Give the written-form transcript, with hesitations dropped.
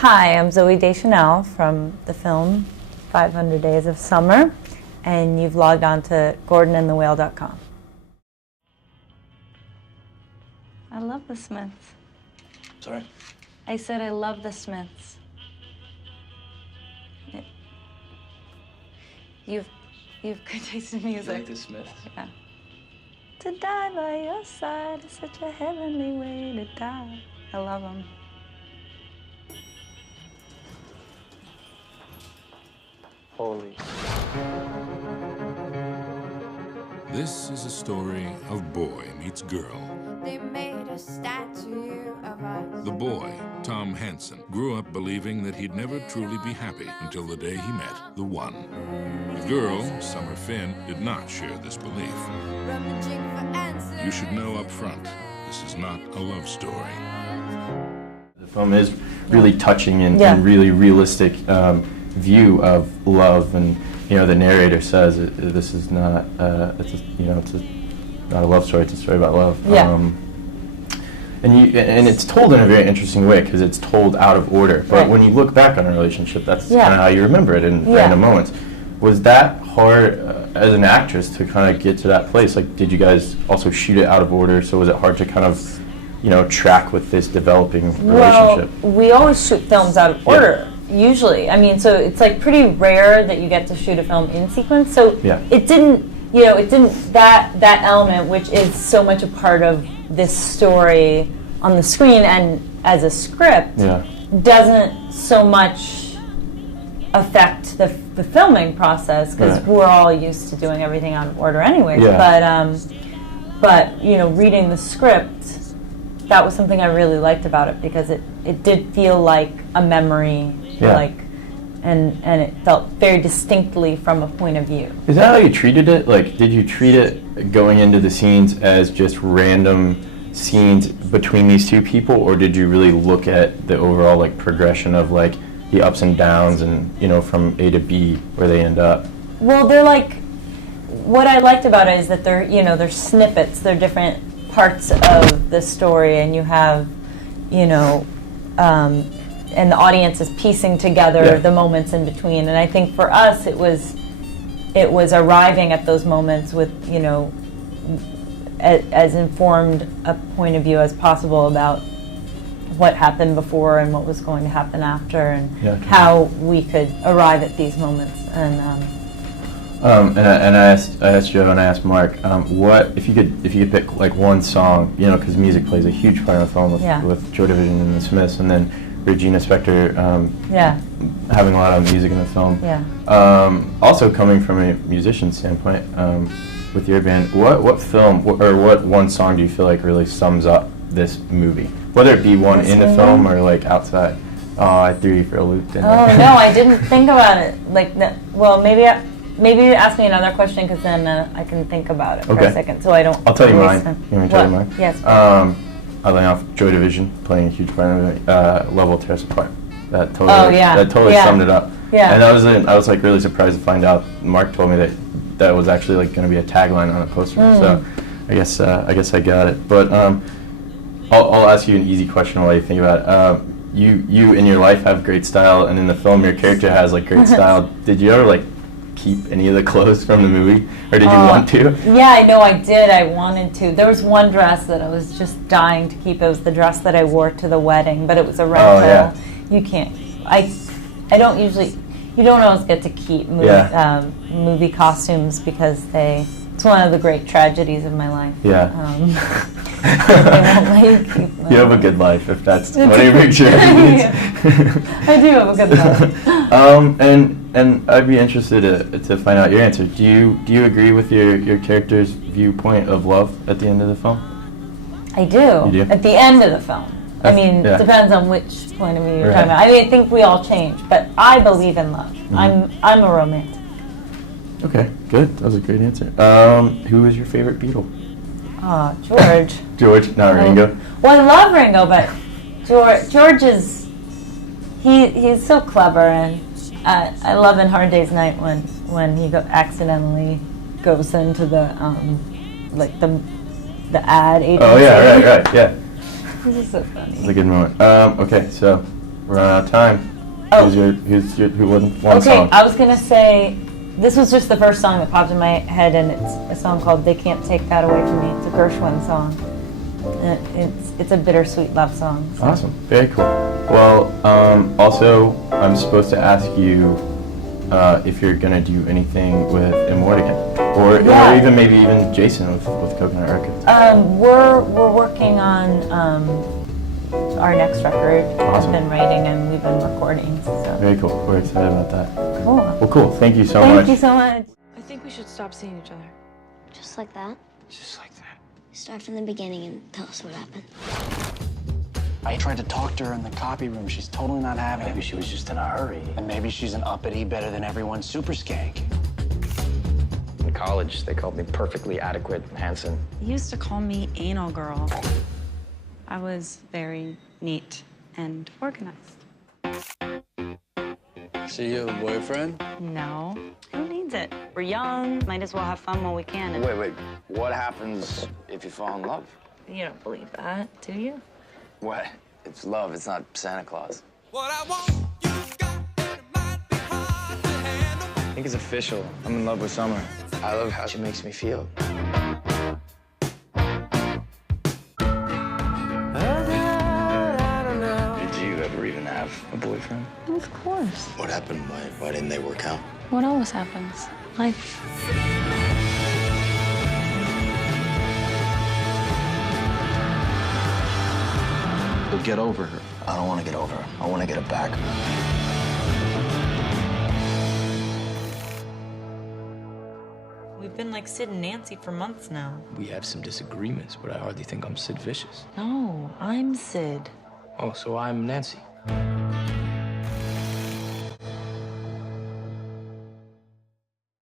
Hi, I'm Zooey Deschanel from the film 500 Days of Summer, and you've logged on to GordonandtheWhale.com. I love the Smiths. Sorry? I said I love the Smiths. You've good taste in music. You like the Smiths? Yeah. To die by your side is such a heavenly way to die. I love them. Holy. This is a story of boy meets girl. They made a statue of us. The boy, Tom Hansen, grew up believing that he'd never truly be happy until the day he met the one. The girl, Summer Finn, did not share this belief. Rummaging for answers. You should know up front, this is not a love story. The film is really touching and, Yeah. and really realistic view of love, and the narrator says this is not it's not a love story. It's a story about love. Yeah. And it's told in a very interesting way because it's told out of order. But Right. when you look back on a relationship, that's Yeah. kind of how you remember it in Yeah. random moments. Was that hard as an actress to kind of get to that place? Like, did you guys also shoot it out of order? So was it hard to kind of track with this developing relationship? Well, we always shoot films out of order, usually. I mean, so it's like pretty rare that you get to shoot a film in sequence. So Yeah. it didn't, that element, which is so much a part of this story on the screen and as a script, Yeah. doesn't so much affect the filming process because Right. we're all used to doing everything out of order anyways. Yeah. But reading the script, that was something I really liked about it because it did feel like a memory, Yeah. and it felt very distinctly from a point of view. Is that how you treated it? Like, did you treat it going into the scenes as just random scenes between these two people, or did you really look at the overall progression of the ups and downs and from A to B where they end up? Well, they're what I liked about it is that they're snippets, they're different parts of the story, and you have, and the audience is piecing together the moments in between. And I think for us, it was arriving at those moments with, as informed a point of view as possible about what happened before and what was going to happen after, and how we could arrive at these moments. And I asked Joe and I asked Mark, what if you could pick one song, because music plays a huge part in the film with Joy Division and the Smiths, and then Regina Spektor having a lot of music in the film. Yeah. Also coming from a musician standpoint, with your band, what film or what one song do you feel like really sums up this movie? Whether it be one in the film or outside. Oh, I threw you for a loop, didn't I? Oh no, I didn't think about it. Well, maybe you ask me another question because then I can think about it for a second, so I don't. I'll tell you waste mine. time. You want me to tell you mine? Yes. I lay off Joy Division playing a huge part of it. Love Will Tear Us Apart. That totally summed it up. Yeah. And I was really surprised to find out. Mark told me that was actually going to be a tagline on a poster. So I guess I got it. But I'll ask you an easy question while you think about it. You in your life have great style, and in the film your character has great style. Did you ever keep any of the clothes from the movie, or did you want to? Yeah, I know I did. I wanted to. There was one dress that I was just dying to keep. It was the dress that I wore to the wedding, but it was a rental. Oh, yeah. You can't. I don't usually. You don't always get to keep movie costumes because it's one of the great tragedies of my life. Yeah. They won't let you keep them. You have a good life, if that's what you make sure. I do have a good life. And I'd be interested to find out your answer. Do you agree with your character's viewpoint of love at the end of the film? I do. You do? At the end of the film. I mean, it depends on which point of view you're talking about. I mean, I think we all change, but I believe in love. Mm-hmm. I'm a romantic. Okay, good. That was a great answer. Who is your favorite Beatle? Oh, George. George, not Ringo. Well, I love Ringo, but George is he's so clever, and I love in Hard Day's Night when he accidentally goes into the ad agency. Oh yeah, right, yeah. This is so funny. It's a good moment. Okay, so We're running out of time. Oh. Who wouldn't one Okay, song? I was gonna say, this was just the first song that popped in my head, and it's a song called "They Can't Take That Away From Me." It's a Gershwin song. It's a bittersweet love song. So. Awesome, very cool. Well, also, I'm supposed to ask you if you're gonna do anything with Immortigan, or even maybe even Jason with Coconut Records. We're working on our next record. Awesome. We've been writing and we've been recording. So. Very cool. We're excited about that. Cool. Well, cool. Thank you so much. Thank you so much. I think we should stop seeing each other. Just like that? Just like that. Start from the beginning and tell us what happened. I tried to talk to her in the copy room. She's totally not having it. Maybe she was just in a hurry. And maybe she's an uppity, better than everyone super skank. In college, they called me perfectly adequate Hanson. They used to call me anal girl. I was very neat and organized. See you have a boyfriend? No. Who needs it? We're young, might as well have fun while we can. Wait. What happens if you fall in love? You don't believe that, do you? What? It's love. It's not Santa Claus. What I want, you got, and it might be hard to handle. I think it's official. I'm in love with Summer. I love how she makes me feel. Did you ever even have a boyfriend? Of course. What happened? Why didn't they work out? What always happens? Life. Well, get over her. I don't want to get over her. I want to get her back. We've been like Sid and Nancy for months now. We have some disagreements, but I hardly think I'm Sid Vicious. No, I'm Sid. Oh, so I'm Nancy.